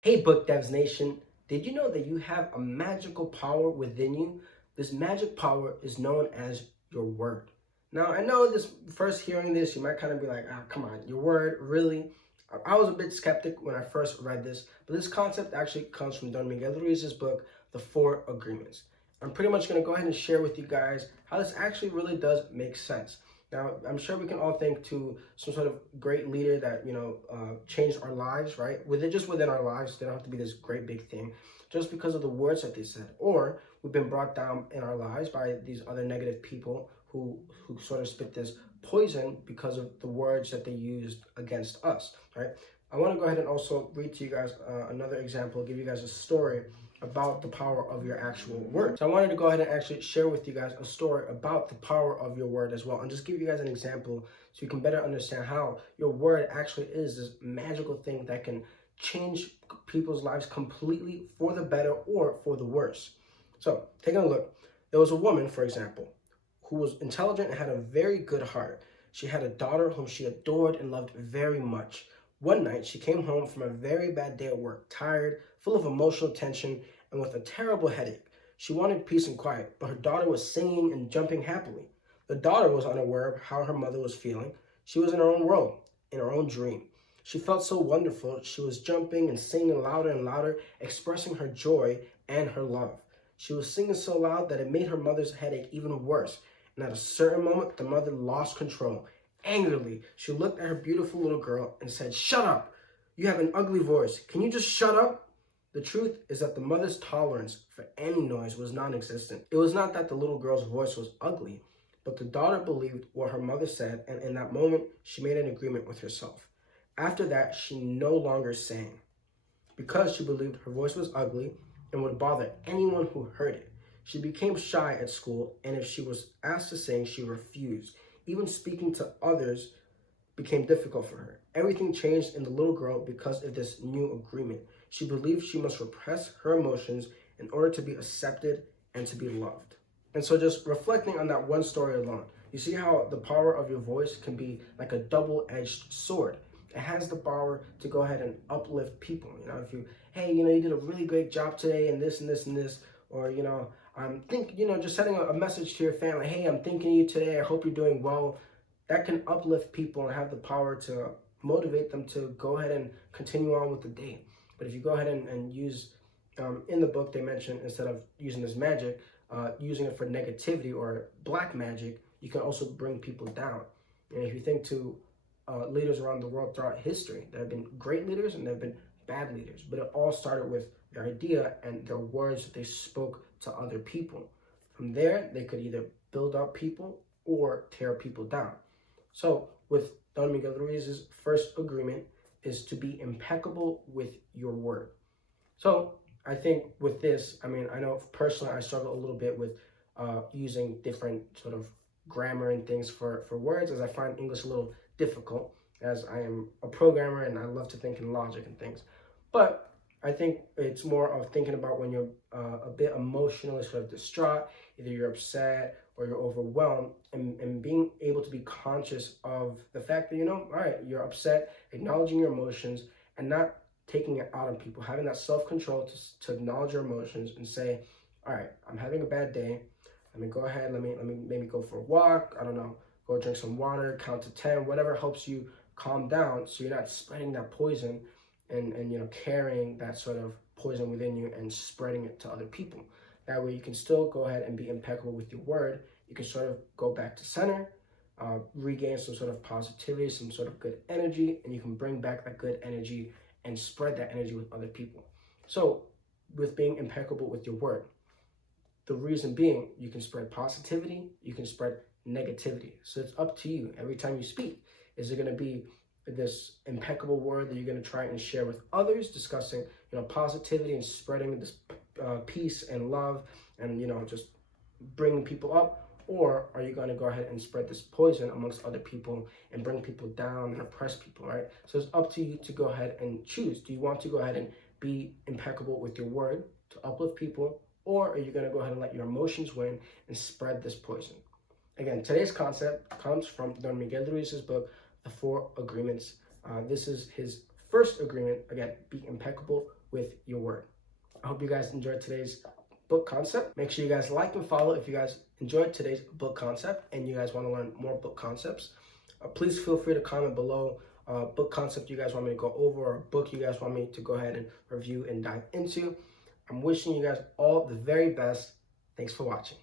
Hey, BookDevs Nation, did you know that you have a magical power within you? This magic power is known as your word. Now, I know this first hearing this, you might kind of be like, come on, your word, really? I was a bit skeptic when I first read this, but this concept actually comes from Don Miguel Ruiz's book, The Four Agreements. I'm pretty much going to go ahead and share with you guys how this actually really does make sense. Now, I'm sure we can all think to some sort of great leader that, changed our lives, right? Within our lives, they don't have to be this great big thing, just because of the words that they said. Or we've been brought down in our lives by these other negative people who sort of spit this poison because of the words that they used against us, right? I want to go ahead and also read to you guys another example, give you guys a story about the power of your actual word. So I wanted to go ahead and actually share with you guys a story about the power of your word as well, and just give you guys an example so you can better understand how your word actually is this magical thing that can change people's lives completely for the better or for the worse. So taking a look, there was a woman, for example, who was intelligent and had a very good heart. She had a daughter whom she adored and loved very much. One night, she came home from a very bad day at work, tired, full of emotional tension, and with a terrible headache. She wanted peace and quiet, but her daughter was singing and jumping happily. The daughter was unaware of how her mother was feeling. She was in her own world, in her own dream. She felt so wonderful. She was jumping and singing louder and louder, expressing her joy and her love. She was singing so loud that it made her mother's headache even worse. And at a certain moment, the mother lost control. Angrily, she looked at her beautiful little girl and said, "Shut up! You have an ugly voice. Can you just shut up?" The truth is that the mother's tolerance for any noise was non-existent. It was not that the little girl's voice was ugly, but the daughter believed what her mother said, and in that moment, she made an agreement with herself. After that, she no longer sang, because she believed her voice was ugly and would bother anyone who heard it. She became shy at school, and if she was asked to sing, she refused. Even speaking to others became difficult for her. Everything changed in the little girl because of this new agreement. She believed she must repress her emotions in order to be accepted and to be loved. And so just reflecting on that one story alone, you see how the power of your voice can be like a double-edged sword. It has the power to go ahead and uplift people. If you, hey, you did a really great job today and this and this and this, or, just sending a message to your family, hey, I'm thinking of you today. I hope you're doing well. That can uplift people and have the power to motivate them to go ahead and continue on with the day. But if you go ahead and use, in the book, they mention instead of using this magic, using it for negativity or black magic, you can also bring people down. And if you think to leaders around the world throughout history, there have been great leaders and there have been bad leaders, but it all started with their idea and their words that they spoke to other people. From there, they could either build up people or tear people down. So with Don Miguel Ruiz's first agreement is to be impeccable with your word. So I think with this, I know personally I struggle a little bit with using different sort of grammar and things for words, as I find English a little difficult, as I am a programmer and I love to think in logic and things. But I think it's more of thinking about when you're a bit emotionally sort of distraught, either you're upset or you're overwhelmed, and being able to be conscious of the fact that, all right, you're upset, acknowledging your emotions and not taking it out on people, having that self-control to acknowledge your emotions and say, all right, I'm having a bad day. Let me go ahead, let me maybe go for a walk, I don't know, go drink some water, count to 10, whatever helps you calm down so you're not spreading that poison and carrying that sort of poison within you and spreading it to other people. That way you can still go ahead and be impeccable with your word. You can sort of go back to center, regain some sort of positivity, some sort of good energy, and you can bring back that good energy and spread that energy with other people. So with being impeccable with your word, the reason being, you can spread positivity, you can spread negativity. So it's up to you. Every time you speak, is it going to be this impeccable word that you're going to try and share with others, discussing, positivity and spreading this peace and love and, just bringing people up? Or are you going to go ahead and spread this poison amongst other people and bring people down and oppress people, right? So it's up to you to go ahead and choose. Do you want to go ahead and be impeccable with your word to uplift people? Or are you going to go ahead and let your emotions win and spread this poison? Again, today's concept comes from Don Miguel Ruiz's book, The Four Agreements. This is his first agreement. Again, be impeccable with your word. I hope you guys enjoyed today's book concept. Make sure you guys like and follow if you guys enjoyed today's book concept and you guys want to learn more book concepts. Please feel free to comment below book concept you guys want me to go over, or a book you guys want me to go ahead and review and dive into. I'm wishing you guys all the very best. Thanks for watching.